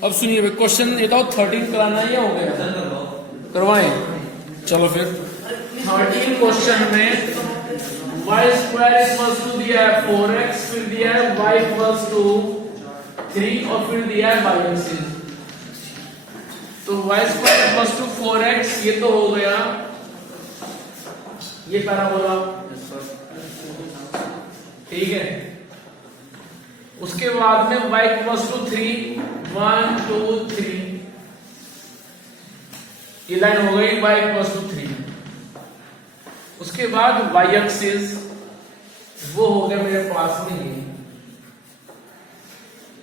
अब सुनिए भाई, क्वेश्चन ये तो 13 कराना ही हो गया, करवाएं। चलो फिर 13 क्वेश्चन में वाई स्क्वायर इक्वल्स टू दिया है 4x, फिर दिया है y इक्वल्स टू 3 और फिर दिया है y एक्सिस। तो y square equals to 4x ये तो हो गया ये पैराबोला, ठीक है। उसके बाद में y इक्वल्स टू 3, 1 2 3 ये लाइन हो गई y इक्वल्स टू 3। उसके बाद y एक्सिस वो हो गया मेरे पास में ये,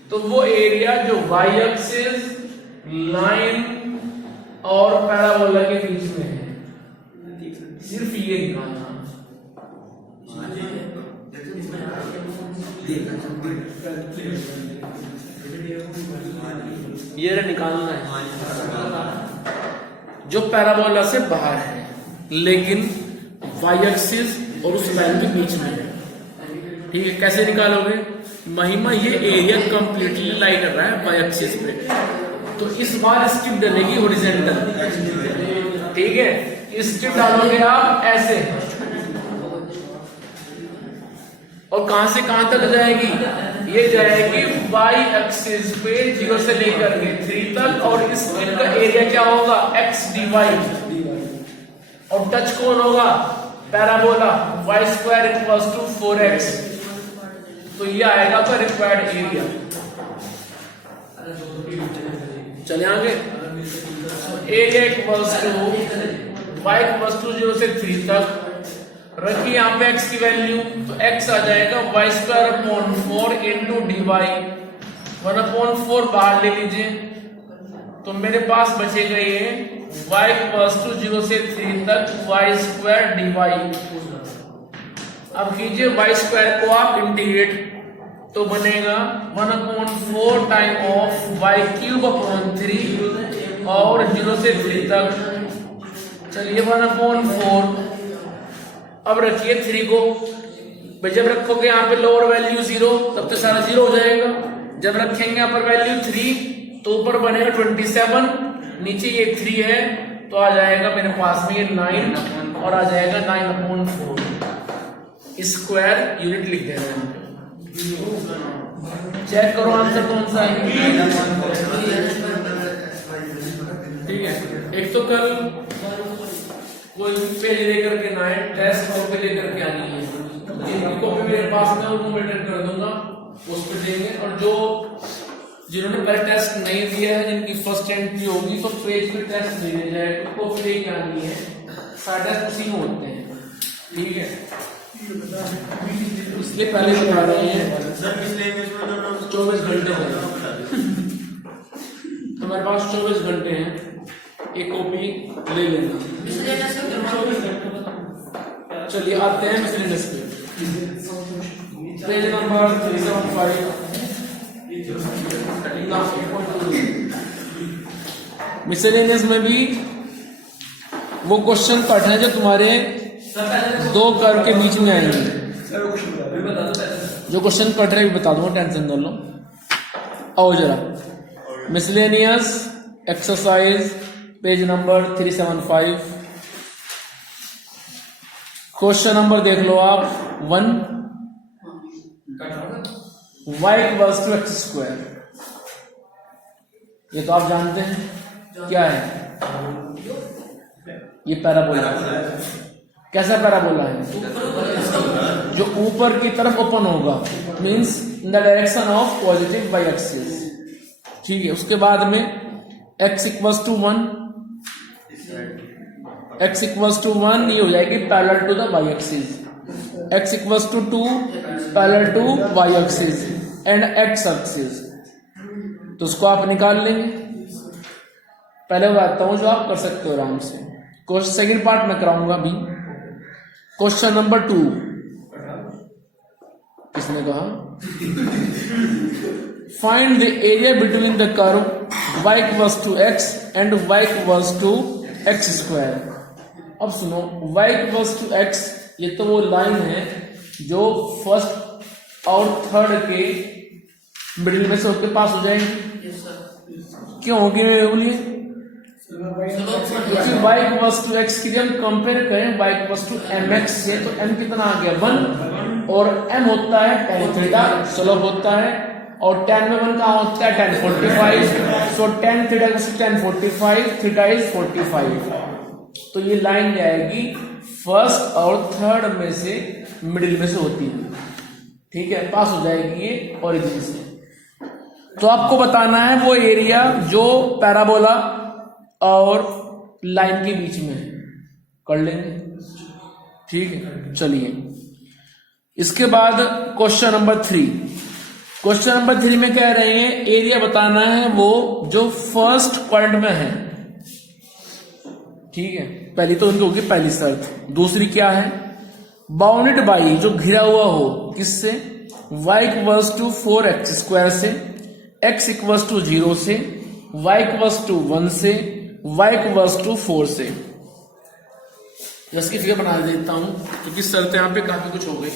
तो वो एरिया जो y एक्सिस लाइन और पैराबोला के बीच में है, सिर्फ ये निकालना। ये निकालना है जो पैराबोला से बाहर है लेकिन वाई एक्सिस और उस लाइन के बीच में है, ठीक है। कैसे निकालोगे? महिमा ये एरिया कंप्लीटली लाई कर रहा है वाई एक्सिस पे, तो इस बार स्ट्रिप डलेगी हॉरिजॉन्टल, ठीक है। स्ट्रिप डालोगे आप ऐसे, और कहां से कहां तक जाएगी? ये जाएगी वाई एक्सिस पे 0 से लेकर के 3 तक, और इस स्ट्रिप का एरिया क्या होगा? x dy, और टच कौन होगा? Parabola y square equals to 4x। तो ये आएगा आपका रिक्वायर्ड एरिया। चले आगे, area equals to y equals to 0 से 3 तक, रखिए यहाँ पे x की वैल्यू, तो x आ जाएगा y square upon 4 into d y, 1/4 बाहर ले लीजिए, तो मेरे पास बचेगा ये y इक्वल्स टू 0 से 3 तक वाई स्क्वायर डी वाई। अब कीजिए y स्क्वायर को आप इंटीग्रेट, तो बनेगा 1/4 time of y cube upon 3 और 0 से 3 तक। चलिए 1/4, अब रखिए 3 को, जब रखोगे यहाँ पे लोअर वैल्यू 0 तब तो सारा 0 हो जाएगा। जब रखेंगे यहाँ पर वैल्यू 3 तो ऊपर बनेगा 27, नीचे ये 3 है, तो आ जाएगा मेरे पास में ये 9 और आ जाएगा 9/4 स्क्वायर यूनिट लिख दे रहे हैं। चेक करो आंसर कौन सा है, ठीक है। एक तो कल कोई पेज लेकर के ना है, टेस्ट कॉपी लेकर के आनी है, इनकी कॉपी मेरे पास में उनको मेंटेन कर दूंगा, उस पर देंगे। और जो जिन्होंने पहले टेस्ट नहीं दिया है, जिनकी फर्स्ट एंट्री होगी, तो पेज पे टेस्ट देने जाए, कॉपी लेके आनी है, सारे टेस्ट उसी में होते हैं, ठीक है। इसलिए पहले बता रहे हैं 24 घंटे हैं, हमारे पास 24 घंटे हैं, एक कॉपी ले लेना। चलिए आते हैं मिसलेनियस पे, पेज नंबर 375। मिसलेनियस में भी वो क्वेश्चन कट है जो तुम्हारे 2 कर्व के बीच में आएंगे। जो क्वेश्चन कट रहे बता दूंगा, टेंशन कर लो। आओ जरा, miscellaneous exercise page number 375, question number देख लो आप 1, y equals to x square. ये तो आप जानते हैं क्या है, ये पैराबोला। कैसा पैराबोला है? जो ऊपर की तरफ ओपन होगा, means in the direction of positive y axis, ठीक है। उसके बाद में x equals to 1, x equals to 1 ये हो जाएगी parallel to the y axis, x equals to 2 parallel to y axis and x axis. तो उसको आप निकाल लेंगे। पहले बताता हूं जो आप कर सकते हो आराम से। क्वेश्चन सेकंड पार्ट में कराऊंगा अभी। क्वेश्चन नंबर 2, किसने कहा? Find the area between the curve y equals to x and y equals to x square. अब सुनो, y इक्वल्स टू x, ये तो वो लाइन है जो फर्स्ट और थर्ड के मिडिल में से उसके पास हो जाएगी, क्यों होगी बोलिए? क्योंकि y इक्वल्स टू x की हम कंपेयर करें y इक्वल्स टू mx से, तो m कितना आ गया 1, और m होता है tan थीटा, स्लोप होता है, और tan में 1 कहाँ होता है tan 45, so tan theta equals to tan 45, theta is 45। तो ये लाइन जाएगी फर्स्ट और थर्ड में से, मिडिल में से होती है, ठीक है, पास हो जाएगी ये ओरिजिन से। तो आपको बताना है वो एरिया जो पैराबोला और लाइन के बीच में है, कर लेंगे, ठीक है। चलिए इसके बाद क्वेश्चन नंबर 3। क्वेश्चन नंबर 3 में कह रहे हैं एरिया बताना है वो जो फर्स्ट क्वाड्रेंट में है, ठीक है। पहली तो उनकी होगी पहली शर्त। दूसरी क्या है? बाउंडेड बाई, जो घिरा हुआ हो किससे? y equals to 4x square से, x इक्वल्स टू 0 से, y इक्वल्स टू 1 से, y इक्वल्स टू 4 से। इसकी फिगर बना देता हूं क्योंकि शर्त यहां पे काफी कुछ हो गई।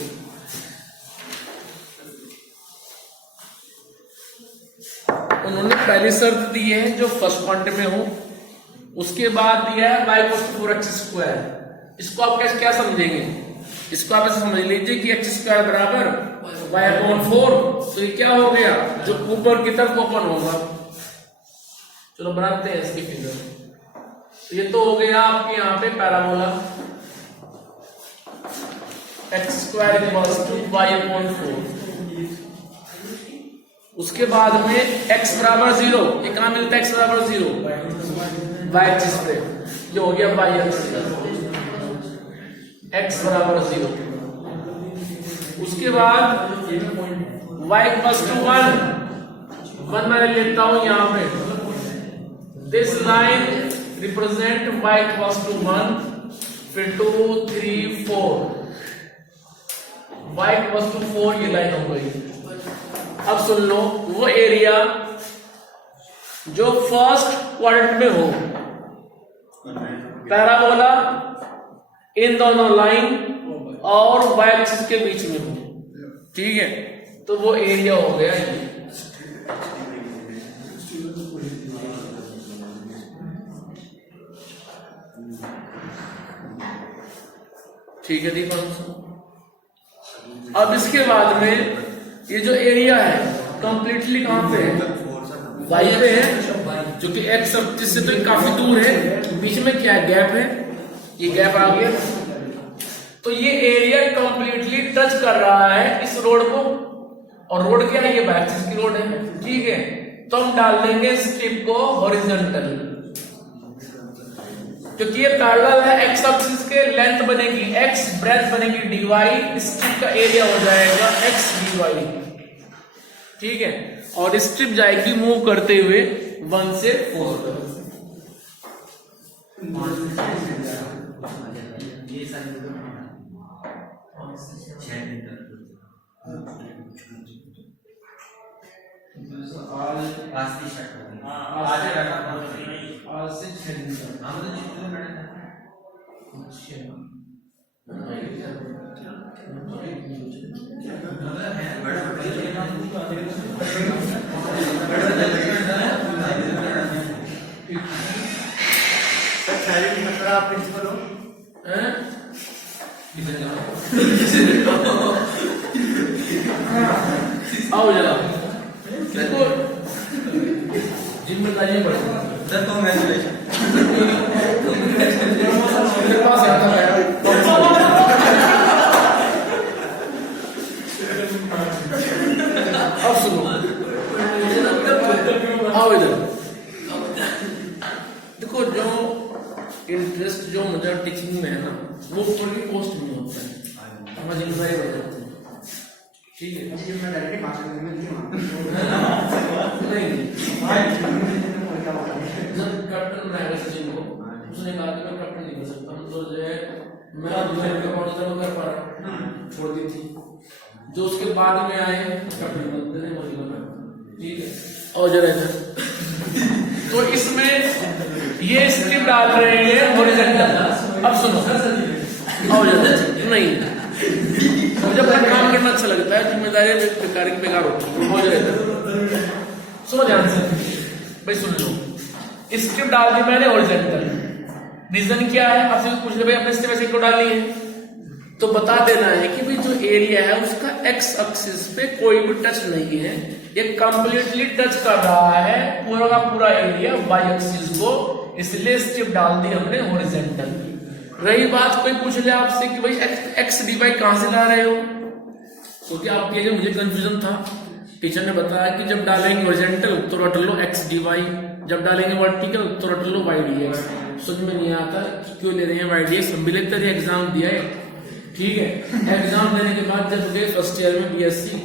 उन्होंने पहली शर्त दी है जो फर्स्ट क्वाड्रेंट में हो, उसके बाद दिया है y equals to 4x square. इसको आप क्या समझेंगे? इसको आप ऐसे समझ लीजिए कि x स्क्वायर बराबर y अपॉन 4। तो ये क्या हो गया? जो ऊपर की तरफ ओपन होगा। चलो बनाते हैं इसकी फिगर। तो ये तो हो गया आपके यहाँ पे parabola, x square equals to y upon 4। उसके बाद में x बराबर 0, ये कहाँ मिलता है x बराबर 0? y एक्सिस पे, ये हो गया y एक्सिस, x बराबर 0। उसके बाद y इक्वल्स टू 1 मैं लेता हूं यहां पे। This line represent y equals to 1, फिर 2 3 4, y इक्वल्स टू 4 ये लाइन हो गई। अब सुन लो वो एरिया जो फर्स्ट क्वाड्रेंट में हो, पैराबोला इन दोनों लाइन और y एक्सिस के बीच में हो, ठीक है, तो वो एरिया हो गया ये। ठीक है दीपक। अब इसके बाद में ये जो एरिया है कंप्लीटली कहां पे है? y पे है, जो कि x एक्सिस से तो काफी दूर है। बीच में क्या है? गैप है, ये गैप आ गया। तो ये एरिया कंप्लीटली टच कर रहा है इस रोड को, और रोड क्या है? ये y एक्सिस की रोड है, ठीक है। तो हम डाल देंगे स्ट्रिप को हॉरिजॉन्टल, क्योंकि ये पैरेलल है x एक्सिस के। लेंथ बनेगी x, ब्रेथ बनेगी dy, स्ट्रिप का एरिया हो जाएगा x dy, ठीक है। और स्ट्रिप जाएगी मूव करते हुए 1 से 4 तक। प्रिंसिपल हो आओ जरा, देखो जिम्मेदारियां बढ़ गई। अब सुनो, आओ इधर। देखो जो इंटरेस्ट जो मुझे टीचिंग में है ना, वो फुली कॉस्ट में होता है, हमारी जिम्मेदारी बढ़ जाती है, ठीक है। मैं डायरेक्ट नहीं, जब कैप्टन बनाया सचिन को, उसने कहा कि मैं कैप्टन नहीं कर सकता, मतलब जो है मैं दूसरे का पॉलिसी कर पा रहा, छोड़ दी थी। जो उसके बाद में आए कैप्टन बनते हैं, ठीक है। और जरा इधर तो इसमें ये स्ट्रिप डाल रहे हैं हॉरिजॉन्टल। अब सुनो, और नहीं, मुझे अपना काम करना अच्छा लगता है, जिम्मेदारी बेकार होती है। हो जाएगा, सुनो ध्यान से भाई, सुन लो। स्ट्रिप डाल दी मैंने हॉरिजॉन्टल, रीजन क्या है? आपसे पूछ ले भाई अपने स्ट्रिप ऐसे क्यों डाली है, तो बता देना है कि भाई जो एरिया है उसका एक्स एक्सिस पे कोई भी टच नहीं है, ये कंप्लीटली टच कर रहा है पूरा का पूरा एरिया वाई एक्सिस को, इसलिए स्ट्रिप डाल दी हमने हॉरिजॉन्टल। रही बात, कोई पूछ ले आपसे कि भाई एक्स डी वाई कहां से ला रहे हो, क्योंकि आपके लिए मुझे कंफ्यूजन था। टीचर ने बताया कि जब डालेंगे हॉरिजॉन्टल तो रट लो एक्स डी वाई, जब डालेंगे वर्टिकल तो रट लो वाई डी एक्स। समझ में नहीं आता क्यों ले रहे हैं वाई डी एक्स, हम भी लेते थे, एग्जाम दिया है, ठीक है। एग्जाम देने के बाद जब गए फर्स्ट ईयर में बीएससी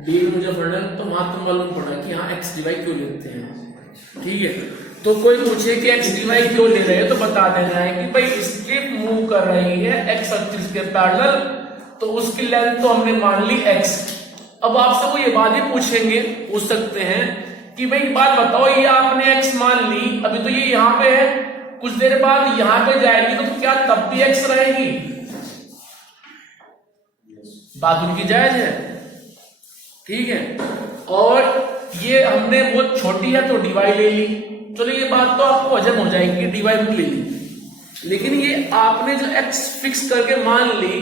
डी में मुझे पढ़ना, तो वहां तो मालूम पड़ा कि हाँ एक्स डी वाई क्यों लेते हैं, ठीक है। तो कोई पूछे कि एक्स डी वाई क्यों ले रहे हैं, तो बता देना है कि भाई स्ट्रिप मूव कर रही है एक्स एक्सिस के पैरेलल, तो उसकी लेंथ तो हमने मान ली एक्स। अब आपसे वो ये बात ही पूछ सकते हैं कि भाई बात बताओ, ये आपने एक्स मान ली, अभी तो ये यहाँ पे है, कुछ देर बाद यहाँ पे जाएगी तो क्या तब भी एक्स रहेगी? बात उनकी जायज है, ठीक है। और ये हमने वो छोटी है तो डीवाई ले ली, चलो ये बात तो आपको हजम हो जाएगी, डीवाई भी ले ली। लेकिन ये आपने जो एक्स फिक्स करके मान ली,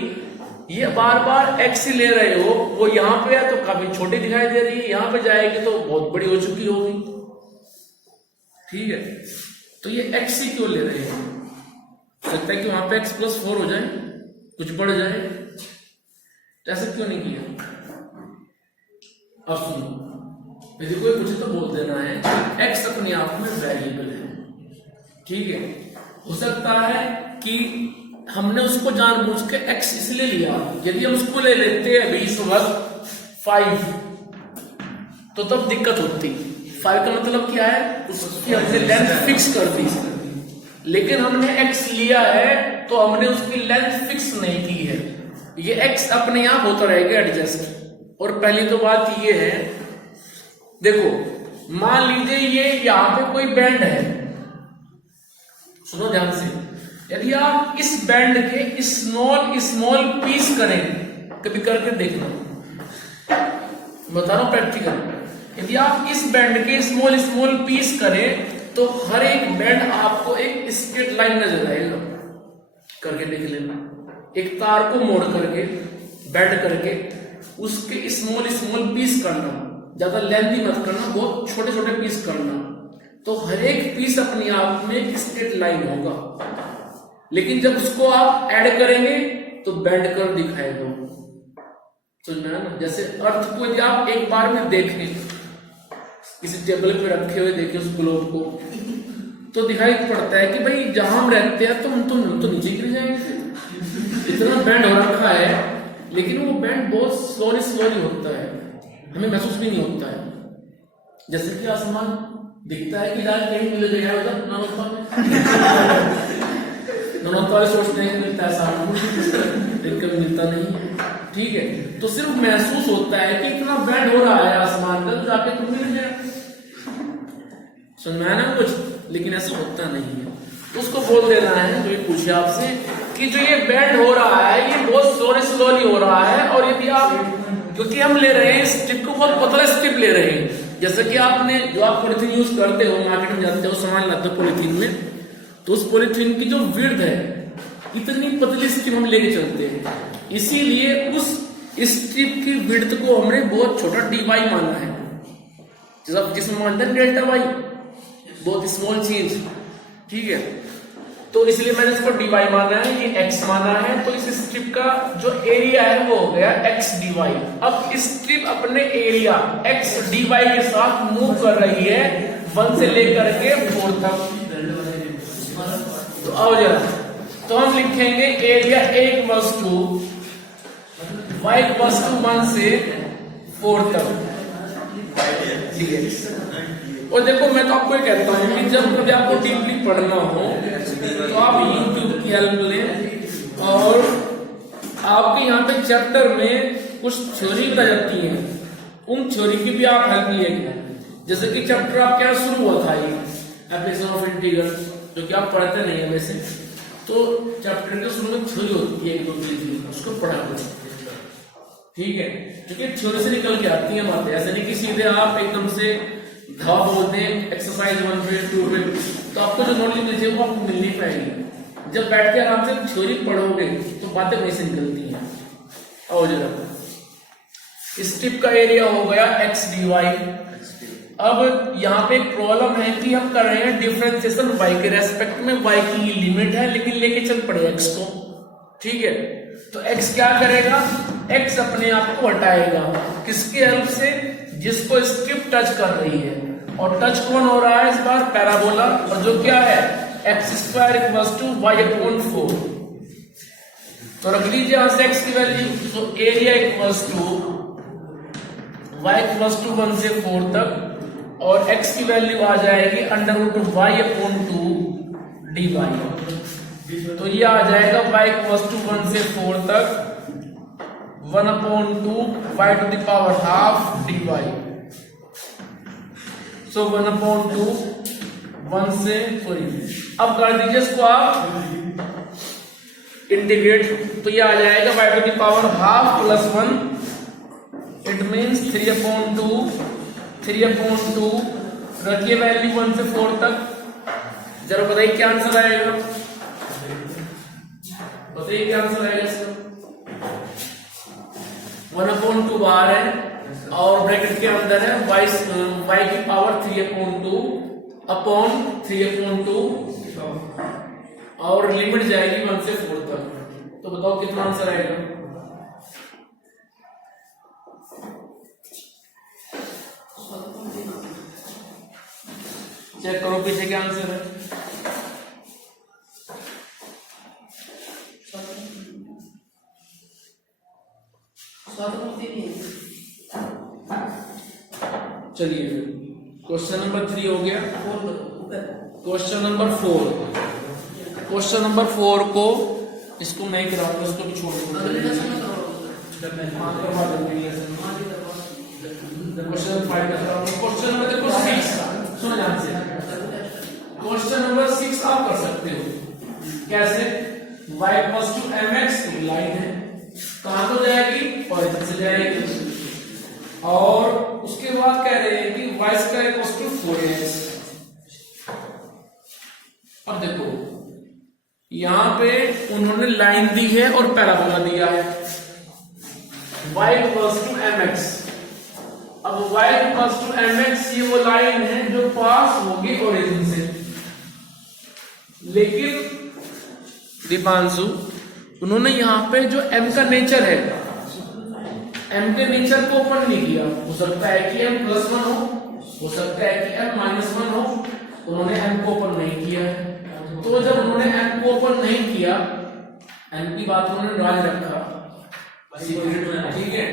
ये बार बार एक्स ही ले रहे हो, वो यहाँ पे है तो काफी छोटी दिखाई दे रही है, यहाँ पे जाएगी तो बहुत बड़ी हो चुकी होगी, ठीक है। तो ये एक्स ही क्यों ले रहे हैं? सकता है कि वहां पे एक्स प्लस 4 हो जाए, कुछ बढ़ जाए, ऐसा क्यों नहीं किया? अब सुनो, यदि कोई पूछे तो बोल देना है एक्स अपने आप में वेरिएबल है, ठीक है। हो सकता है कि हमने उसको जानबूझ के एक्स इसलिए लिया, यदि हम उसको ले लेते हैं 20 वक्त 5 तो तब दिक्कत होती। 5 का मतलब क्या है? उसकी हमने लेंथ फिक्स कर दी, लेकिन हमने एक्स लिया है तो हमने उसकी लेंथ फिक्स नहीं की है, ये एक्स अपने आप होता रहेगा एडजस्ट। और पहली तो बात ये है, देखो मान लीजिए ये यहां पे कोई बैंड है, सुनो ध्यान से, यदि आप इस बैंड के स्मॉल स्मॉल पीस करें, कभी करके देखना, बता रहा हूं प्रैक्टिकल, यदि आप इस बैंड के स्मॉल स्मॉल पीस करें तो हर एक बैंड आपको एक स्ट्रेट लाइन नजर आएगा, करके देख लेना। एक तार को मोड़ करके बेंड करके उसके स्मॉल स्मॉल पीस करना, ज्यादा लेंथी मत करना, बहुत छोटे छोटे पीस करना, तो हर एक पीस अपने आप में एक स्ट्रेट लाइन होगा। लेकिन जब उसको आप ऐड करेंगे तो बेंड कर दिखाएगा, समझ में आया ना? जैसे अर्थ को यदि आप एक बार में देखें, किसी टेबल पे रखे हुए देखें उस ग्लोब को, तो दिखाई पड़ता है कि भाई जहां हम रहते हैं तो हम तो नीचे गिर जाएंगे, इतना बैंड हो रखा है, लेकिन वो बैंड बहुत स्लोली होता है, हमें महसूस भी नहीं होता है। जैसे कि आसमान दिखता है कि यार कहीं मिल गया उधर नौता वाले सोचते हैं मिलता है सामने, लेकिन कभी मिलता नहीं है, ठीक है। तो सिर्फ महसूस होता है कि इतना बैंड हो रहा है आसमान का, तो जाके तुम मिल जाए, सुन में आया ना कुछ, लेकिन ऐसा होता नहीं है। तो उसको बोल देना है, जो पूछे आपसे कि जो ये बैंड हो रहा है ये बहुत स्लोली हो रहा है, और यदि आप, क्योंकि हम ले रहे हैं स्ट्रिप को, बहुत पतला स्ट्रिप ले रहे हैं, जैसे कि आपने जो आप पॉलिथीन यूज करते हो, मार्केट में जाते हो सामान लाते हो पॉलिथीन में, तो उस पॉलिथीन की जो विड्थ है इतनी पतली स्ट्रिप हम लेके चलते हैं, इसीलिए उस स्ट्रिप की विड्थ को हमने बहुत छोटा dy माना है, जिसमें मानते हैं डेल्टा वाई, बहुत स्मॉल चीज, ठीक है। तो इसलिए मैंने इसको dy माना है, ये x माना है, तो इस स्ट्रिप का जो एरिया है वो हो गया x dy। अब स्ट्रिप अपने एरिया x dy के साथ मूव कर रही है 1 से लेकर के 4 तक। तो आओ जरा, तो हम लिखेंगे area a equals to y equals to 1 से 4 तक, ठीक है। और देखो मैं तो आपको ये कहता हूँ कि जब कभी आपको डीपली पढ़ना हो तो आप YouTube की हेल्प लें, और आपके यहाँ पे चैप्टर में कुछ थ्योरी बताई जाती है, उन थ्योरी की भी आप हेल्प लेंगे। जैसे कि चैप्टर आपके यहाँ शुरू हुआ था ये एप्लीकेशन ऑफ इंटीग्रल, जो कि आप पढ़ते नहीं है वैसे, तो चैप्टर के शुरू में थ्योरी होती है, उसको पढ़ा करें, ठीक है, क्योंकि थ्योरी से निकल के आती है बातें, ऐसे नहीं कि सीधे आप एकदम से धावा बोलते हैं एक्सरसाइज 1 पे 2 पे, तो आपको जो नॉलेज मिलती है वो आपको मिल नहीं पाएगी। जब बैठ के आराम से थ्योरी पढ़ोगे तो बातें वहीं से निकलती हैं। और जरा इस टिप का एरिया हो गया x dy। अब यहाँ पे एक प्रॉब्लम है कि हम कर रहे हैं डिफरेंशिएशन y के रेस्पेक्ट में, y की लिमिट है लेकिन लेके चल पड़े x को, ठीक है। तो x क्या करेगा, x अपने आप को हटाएगा, किसके हेल्प से, जिसको स्ट्रिप टच कर रही है, और टच कौन हो रहा है इस बार, पैराबोला, और जो क्या है x² = y/4। तो रख लीजिए यहां से x की वैल्यू, तो एरिया y 1 से 4 तक, और x की वैल्यू आ जाएगी √y/2 dy। तो ये आ जाएगा y 1 से 4 तक 1/2 y⁻½ dy। सो 1/2 1 से सॉरी, अब कर दीजिए इसको आप इंटीग्रेट, तो ये आ जाएगा y⁻½ + 1, इट मीन्स 3/2 रखिए वैल्यू 1 से 4 तक। जरा बताइए क्या आंसर आएगा, बताइए क्या आंसर आएगा इसका। 1/2 बाहर है और ब्रैकेट के अंदर है y की पावर 3/2 अपॉन 3/2, और लिमिट जाएगी 1 से 4 तक। तो बताओ कितना आंसर आएगा। चेक करो पीछे क्या आंसर है। चलिए क्वेश्चन नंबर 3 हो गया। क्वेश्चन नंबर 4, क्वेश्चन नंबर 4 को इसको नहीं कराऊंगा, इसको भी छोड़ दूंगा। क्वेश्चन नंबर देखो 6, सुनो ध्यान से। क्वेश्चन नंबर 6 आप कर सकते हो कैसे, y = mx लाइन है, कहां तो जाएगी, ऑरिजिन से जाएगी, और उसके बाद कह रहे हैं कि y² = 4x। अब देखो यहां पे उन्होंने लाइन दी है और पैराबोला दिया है, y = mx। अब y = mx ये वो लाइन है जो पास होगी ओरिजिन से, लेकिन दीपांशु उन्होंने यहाँ पे जो m का नेचर है, m के नेचर को ओपन नहीं किया। हो सकता है कि m +1 हो सकता है कि m -1 हो, उन्होंने m को ओपन नहीं किया है। तो जब उन्होंने m को ओपन नहीं किया, m की बात उन्होंने राज रखा, ठीक है,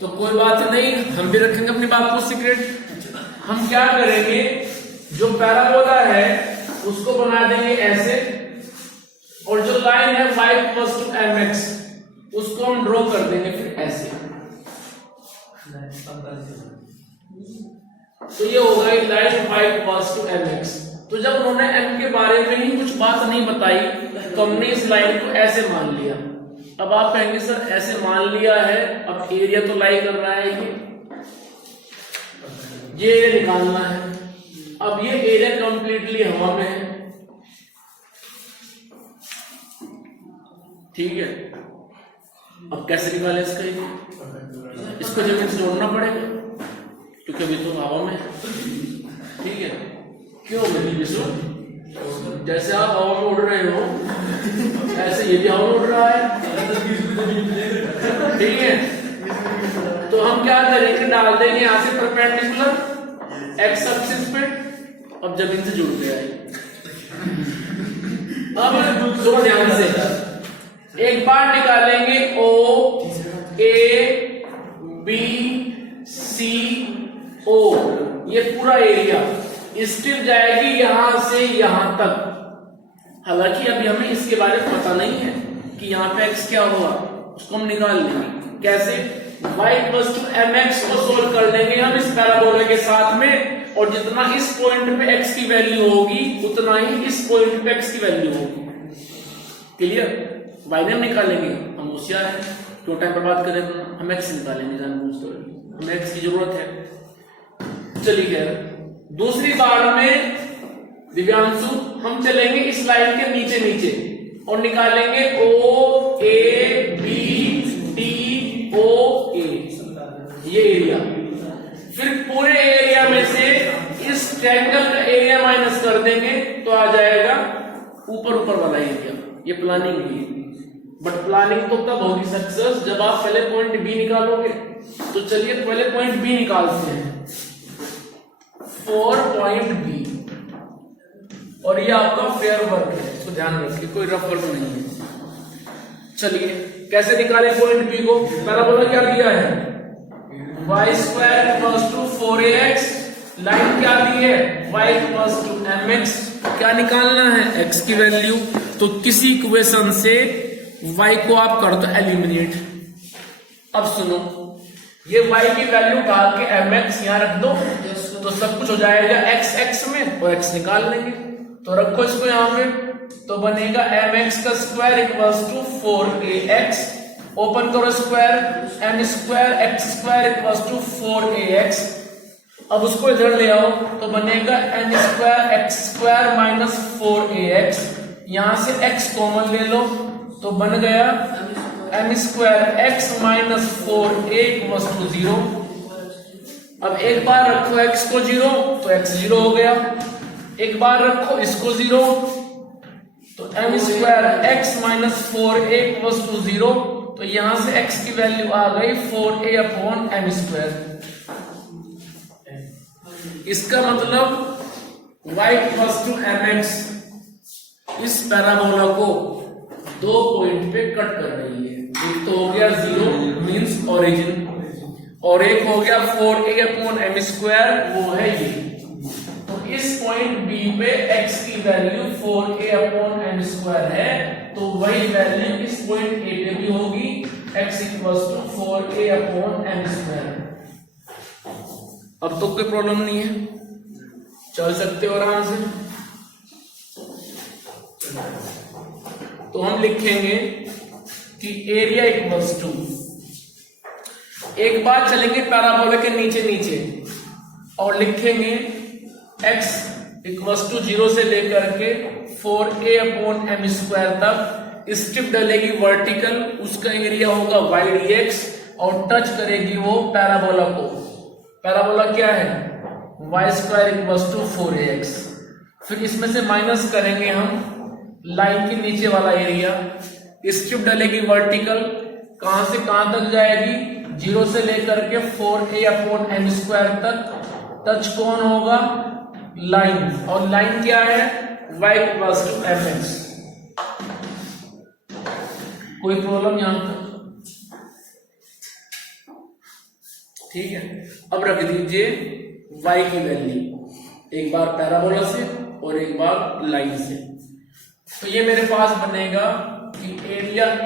तो कोई बात नहीं, हम भी रखेंगे अपनी बात को सीक्रेट। हम क्या करेंगे, जो पैराबोला है उसको बना देंगे ऐसे, और जो लाइन है y = mx उसको हम ड्रॉ कर देंगे फिर ऐसे। तो ये होगा लाइन y = mx। तो जब उन्होंने m के बारे में ही कुछ बात नहीं बताई तो हमने इस लाइन को ऐसे मान लिया। अब आप कहेंगे सर ऐसे मान लिया है, अब एरिया तो लाई कर रहा है, ये एरिया निकालना है। अब ये एरिया कंप्लीटली हवा में है, ठीक है। अब कैसे निकाले इसका, इसको जमीन से जोड़ना पड़ेगा क्योंकि अभी तो हवा में है, ठीक है। क्यों मेरी विश्व, जैसे आप हवा में उड़ रहे हो ऐसे ये भी हवा में उड़ रहा है, ठीक है। तो हम क्या करेंगे, डाल देंगे यहां से परपेंडिकुलर एक्स एक्सिस पे, अब जमीन से जुड़ गया है। अब सुनो ध्यान से, एक बार निकालेंगे O A B C O, ये पूरा एरिया स्ट्रिप जाएगी यहां से यहां तक। हालांकि अभी हमें इसके बारे में पता नहीं है कि यहाँ पे x क्या होगा, उसको हम निकाल लेंगे कैसे, y = mx को सोल्व कर लेंगे हम इस पैराबोला के साथ में, और जितना इस पॉइंट पे x की वैल्यू होगी उतना ही इस पॉइंट पे x की वैल्यू होगी। क्लियर, y ने हम निकालेंगे, हम होशियार हैं, क्यों टाइम बर्बाद करें, हम x निकालेंगे जानबूझकर, हमें x की जरूरत है। चलिए खैर दूसरी बार में दिव्यांशु हम चलेंगे इस लाइन के नीचे नीचे और निकालेंगे ओ ए बी डी ओ ए, ये एरिया। फिर पूरे एरिया में से इस ट्रायंगल का एरिया माइनस कर देंगे तो आ जाएगा ऊपर ऊपर वाला एरिया। ये प्लानिंग भी है, बट प्लानिंग तो तब होगी सक्सेस जब आप पहले पॉइंट बी निकालोगे। तो चलिए पहले पॉइंट बी निकालते हैं, 4 पॉइंट बी, और ये आपका फेयर वर्क है, इसको ध्यान रखिए, कोई रफ वर्क नहीं है। चलिए कैसे निकाले पॉइंट बी को? पैराबोला क्या दिया है, y² = 4ax, लाइन क्या दी है, y = mx। क्या निकालना है, x की वैल्यू। तो किसी इक्वेशन से y को आप कर दो एलिमिनेट। अब सुनो, ये y की वैल्यू डाल के mx यहां रख दो, तो सब कुछ हो जाएगा x x में, और x निकाल लेंगे। तो रखो इसको यहां पे, तो बनेगा mx² = 4ax, ओपन करो स्क्वायर, m² x² = 4ax। अब उसको इधर ले आओ तो बनेगा n² x² - 4ax। यहां से x कॉमन ले लो तो बन गया m² x - 4a = 0। अब एक बार रखो x को 0 तो x 0 हो गया, एक बार रखो इसको 0 तो m² x - 4a = 0। तो यहां से x की वैल्यू आ गई 4a/m²। इसका मतलब y = mx इस पैराबोला को 2 पॉइंट पे कट कर रही है। एक तो हो गया 0 मींस ओरिजिन, और एक हो गया 4a/m², वो है ये। तो इस पॉइंट B पे x की वैल्यू 4a/m² है, तो वही वैल्यू इस पॉइंट A पे भी होगी, x = 4a/m²। अब तो कोई प्रॉब्लम नहीं है, चल सकते हो आराम से। तो हम लिखेंगे कि एरिया = एक बार चलेंगे पैराबोला के नीचे नीचे और लिखेंगे x = 0 से लेकर के 4a/m² तक स्ट्रिप डलेगी वर्टिकल, उसका एरिया होगा y dx, और टच करेगी वो पैराबोला को। पैराबोला क्या है, y² = 4ax। फिर इसमें से माइनस करेंगे हम लाइन के नीचे वाला एरिया, स्ट्रिप डलेगी वर्टिकल, कहां से कहां तक जाएगी, 0 से लेकर के 4a/m² तक। टच कौन होगा, लाइन, और लाइन क्या है, y = mx। कोई प्रॉब्लम यहां तक? ठीक है। अब रख दीजिए y की वैल्यू, एक बार पैराबोला से और एक बार लाइन से। तो ये मेरे पास बनेगा कि एरिया =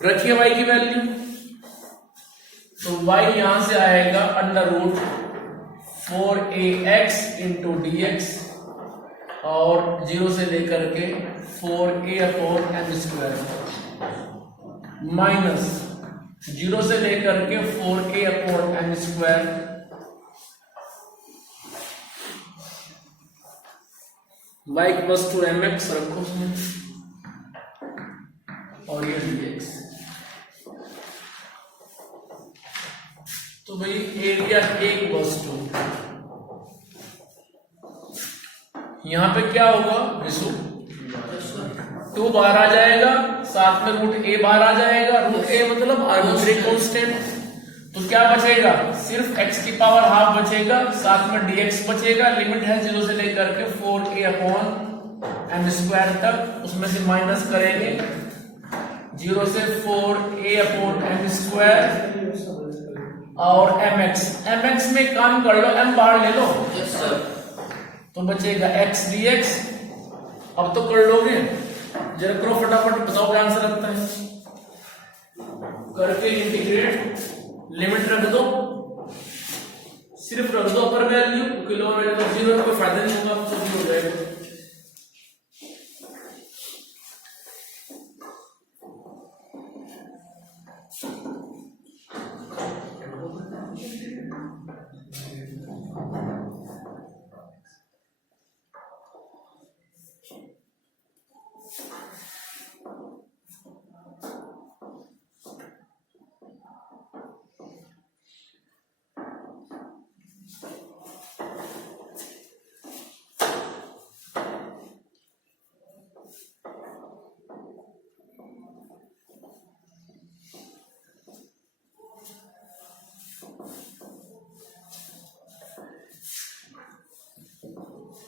रखिए y की वैल्यू, तो y यहां से आएगा √4ax × dx, और 0 से लेकर के 4a/m² माइनस 0 से लेकर के 4a/m², y = mx रखो उसमें, और ये dx। तो भाई एरिया = यहां पे क्या होगा विशु, 2 बाहर आ जाएगा, साथ में √a बाहर आ जाएगा। √a मतलब आर्बिट्रेरी कांस्टेंट। तो क्या बचेगा, सिर्फ x की पावर ½ बचेगा, साथ में dx बचेगा। लिमिट है 0 से लेकर के 4a/m² तक, उसमें से माइनस करेंगे 0 से 4a/m² और mx में काम कर लो, m बाहर ले लो। yes, sir। तो बचेगा x dx। अब तो कर लोगे, जरा करो फटाफट, बताओ क्या आंसर आता है। करके इंटीग्रेट, लिमिट रख दो, सिर्फ रख दो अपर वैल्यू, क्योंकि लोअर वैल्यू तो 0 का कोई फायदा नहीं होगा, तो 0 हो जाएगा।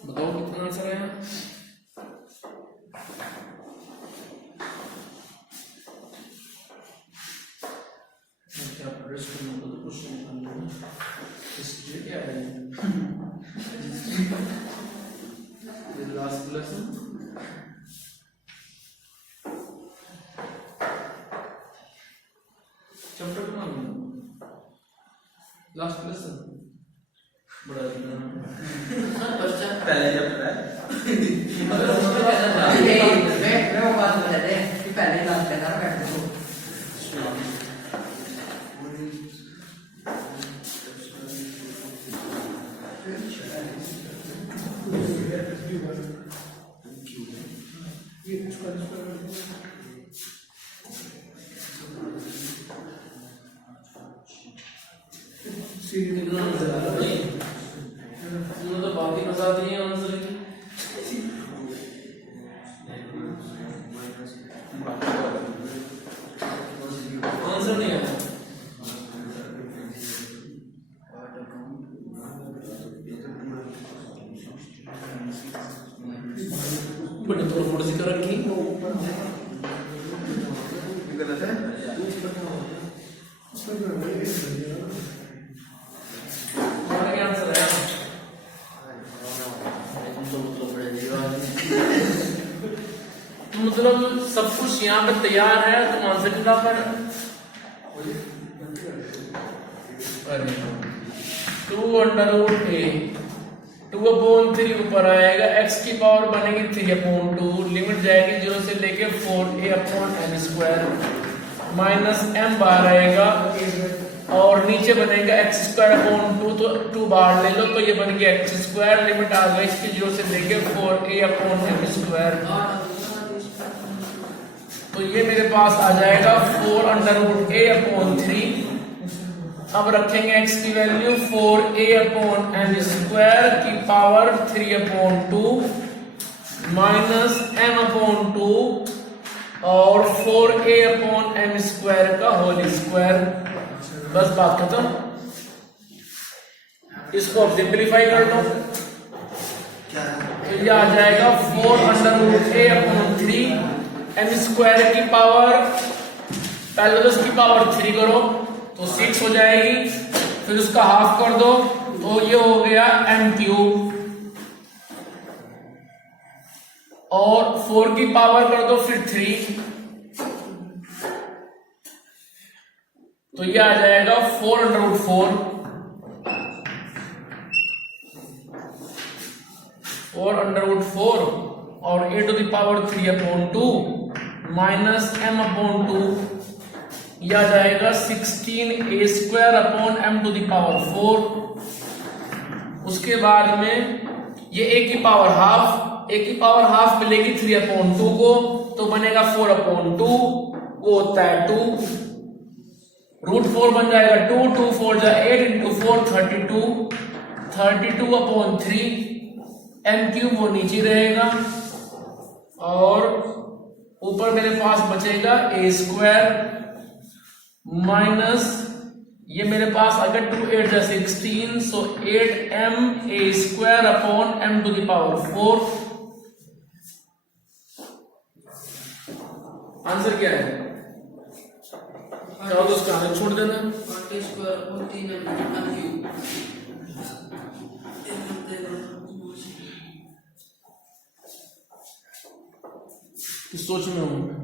बताओ कितना आंसर आया? क्या प्रश्न तो कुछ नहीं, हिस्ट्री क्या है? लास्ट लेसन चैप्टर का नाम लास्ट लेसन बड़ा पहले चैप्टर है मगर उसमें कैसा था मैं वो बात बता दे कि पहले लास्ट का था बैठ दो कितना मजा आ रहा है तुमने तो बात ही बता दी है आंसर की। आंसर नहीं आया बड़े थोड़ा फोटो से कर रखी गलत है मतलब सब कुछ यहाँ पे तैयार है, तुम आंसर निकाल पर अरे 2√a 2/3 ऊपर आएगा, x की पावर बनेगी 3/2, लिमिट जाएगी 0 से लेके 4a/m² माइनस m बाहर आएगा और नीचे बनेगा x²/2, तो 2 बाहर ले लो तो ये बन गया x², लिमिट आ गई इसकी 0 से लेके 4a/m²। तो ये मेरे पास आ जाएगा 4√a/3। अब रखेंगे x की वैल्यू 4a/m² की पावर 3/2 माइनस m/2 और 4a/m² का होल स्क्वायर। बस बात खत्म। इसको अब सिंपलीफाई कर लो तो ये आ जाएगा 4√a/3 m² की पावर, पहले तो उसकी पावर 3 करो तो 6 हो जाएगी, फिर उसका हाफ कर दो तो ये हो गया m³ और 4 की पावर कर दो फिर 3 तो ये आ जाएगा 4√4 और a to the power 3/2 minus m/2 यह आ जाएगा 16a² m to the power 4। उसके बाद में ये a की पावर हाफ मिलेगी 3/2 को तो बनेगा 4/2, वो होता है 2, √4 बन जाएगा 2, 2 4 जा 8 × 4 32/3 m³ वो नीचे रहेगा और ऊपर मेरे पास बचेगा a² माइनस ये मेरे पास अगर 2 8 जा 16 so 8ma² m to the power 4। Answer क्या है? चाहो तो उसका आंसर छोड़ देना। सोच में हूं